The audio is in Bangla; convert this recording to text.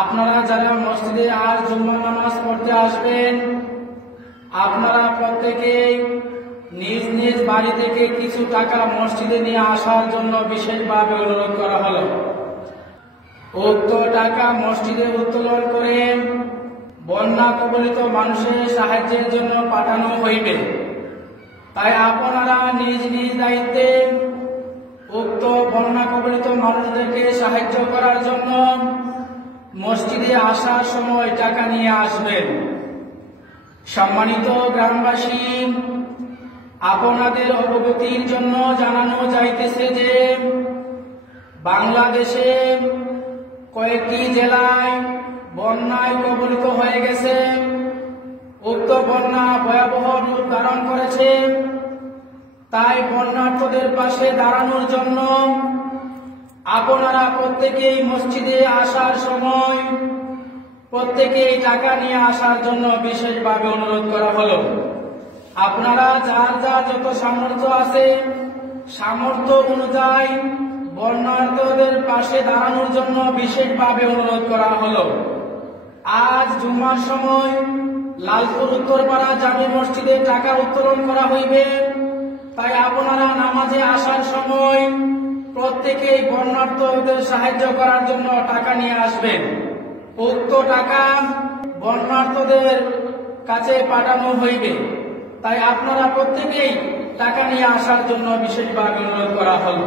আপনারা যারা মসজিদে আজ জুম্মার নামাজ পড়তে আসবেন, আপনারা প্রত্যেকেই নিজ নিজ বাড়ি থেকে কিছু টাকা মসজিদে নিয়ে আসার জন্য বিশেষভাবে অনুরোধ করা হলো। উক্ত টাকা মসজিদে উত্তোলন করে বন্যা কবলিত মানুষের সাহায্যের জন্য পাঠানো হইবে। তাই আপনারা নিজ নিজ দায়িত্বে উক্ত বন্যা কবলিত মানুষদেরকে সাহায্য করার জন্য মসজিদে আসার সময় টাকা নিয়ে আসবেন। সম্মানিত গ্রামবাসী, আপনাদের অবগতির জন্য জানানো যাইতেছে যে বাংলাদেশে কয়েকটি জেলায় বন্যায় কবলিত হয়ে গেছে। উক্ত বন্যা ভয়াবহ রূপ ধারণ করেছে। তাই বন্যার্তদের পাশে দাঁড়ানোর জন্য আপনারা প্রত্যেকেই মসজিদে আসার সময় প্রত্যেকেই টাকা নিয়ে আসার জন্য বিশেষভাবে অনুরোধ করা হলো। আপনারা যার যার যত সামর্থ্য আছে সামর্থ্য অনুযায়ী বন্যার্তদের পাশে দাঁড়ানোর জন্য বিশেষভাবে অনুরোধ করা হলো। আজ জুম্মার সময় লালপুর উত্তরপাড়া জামি মসজিদে টাকা উত্তোলন করা হইবে। তাই আপনারা নামাজে আসার সময় প্রত্যেকেই বন্যার্তদের সাহায্য করার জন্য টাকা নিয়ে আসবেন। উক্ত টাকা বন্যার্তদের কাছে পাঠানো হইবে। তাই আপনারা প্রত্যেকেই টাকা নিয়ে আসার জন্য বিশেষভাবে অনুরোধ করা হলো।